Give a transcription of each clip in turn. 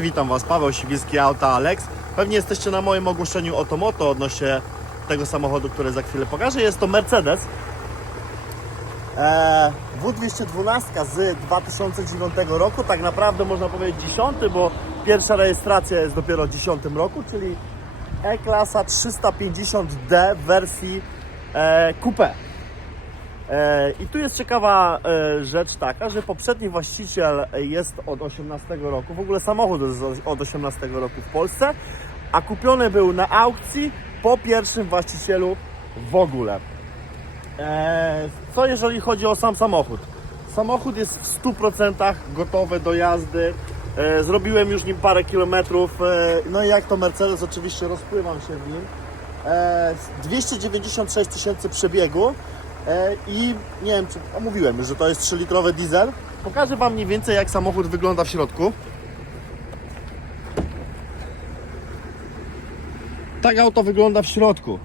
Witam Was, Paweł Siwiński, Auta Alex. Pewnie jesteście na moim ogłoszeniu Otomoto odnośnie tego samochodu, który za chwilę pokażę. Jest to Mercedes e, W212 z 2009 roku. Tak naprawdę można powiedzieć 10, bo pierwsza rejestracja jest dopiero w 10 roku, czyli E-klasa 350D w wersji e, coupe. E, I tu jest ciekawa e, rzecz taka, że poprzedni właściciel jest od 18 roku, w ogóle samochód jest od 18 roku w Polsce, a kupiony był na aukcji po pierwszym właścicielu w ogóle. E, Co jeżeli chodzi o sam samochód? Samochód jest w 100% gotowy do jazdy. Zrobiłem już nim parę kilometrów. No i jak to Mercedes, oczywiście rozpływam się w nim. E, 296 tysięcy przebiegu i nie wiem, czy a mówiłem już, że to jest 3-litrowy diesel. Pokażę Wam mniej więcej, jak samochód wygląda w środku. Tak auto wygląda w środku.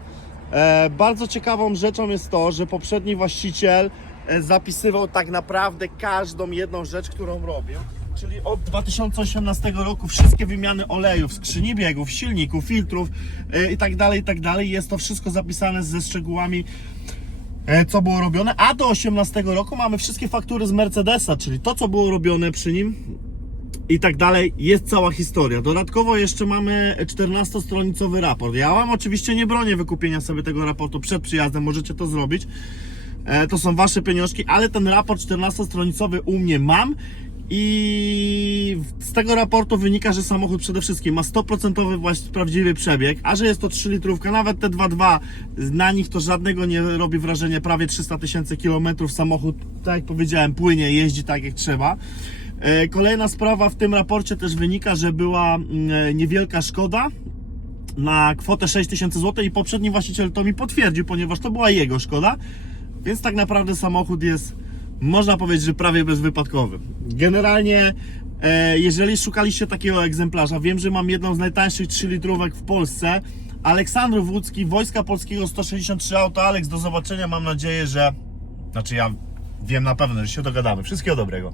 E, bardzo ciekawą rzeczą jest to, że poprzedni właściciel e, zapisywał tak naprawdę każdą jedną rzecz, którą robił. Czyli od 2018 roku wszystkie wymiany olejów, skrzyni biegów, silników, filtrów e, i tak tak. Jest to wszystko zapisane ze szczegółami e, co było robione, a do 18 roku mamy wszystkie faktury z Mercedesa, czyli to, co było robione przy nim, i tak dalej, jest cała historia. Dodatkowo jeszcze mamy 14-stronicowy raport. Ja Wam oczywiście nie bronię wykupienia sobie tego raportu przed przyjazdem, możecie to zrobić. E, to są Wasze pieniążki, ale ten raport 14-stronicowy u mnie mam i z tego raportu wynika, że samochód przede wszystkim ma 100% właśnie prawdziwy przebieg, a że jest to 3 litrówka, nawet te 2.2 na nich to żadnego nie robi wrażenia, prawie 300 tysięcy kilometrów samochód, tak jak powiedziałem, płynie, jeździ tak jak trzeba. E, Kolejna sprawa w tym raporcie też wynika, że była mm, niewielka szkoda na kwotę 6000 zł i poprzedni właściciel to mi potwierdził, ponieważ to była jego szkoda, więc tak naprawdę samochód jest, można powiedzieć, że prawie bezwypadkowy. Generalnie, e, jeżeli szukaliście takiego egzemplarza, wiem, że mam jedną z najtańszych 3 litrówek w Polsce. Aleksandr Wódzki, Wojska Polskiego 163 Auto Alex, do zobaczenia. Mam nadzieję, że, znaczy ja wiem na pewno, że się dogadamy. Wszystkiego dobrego.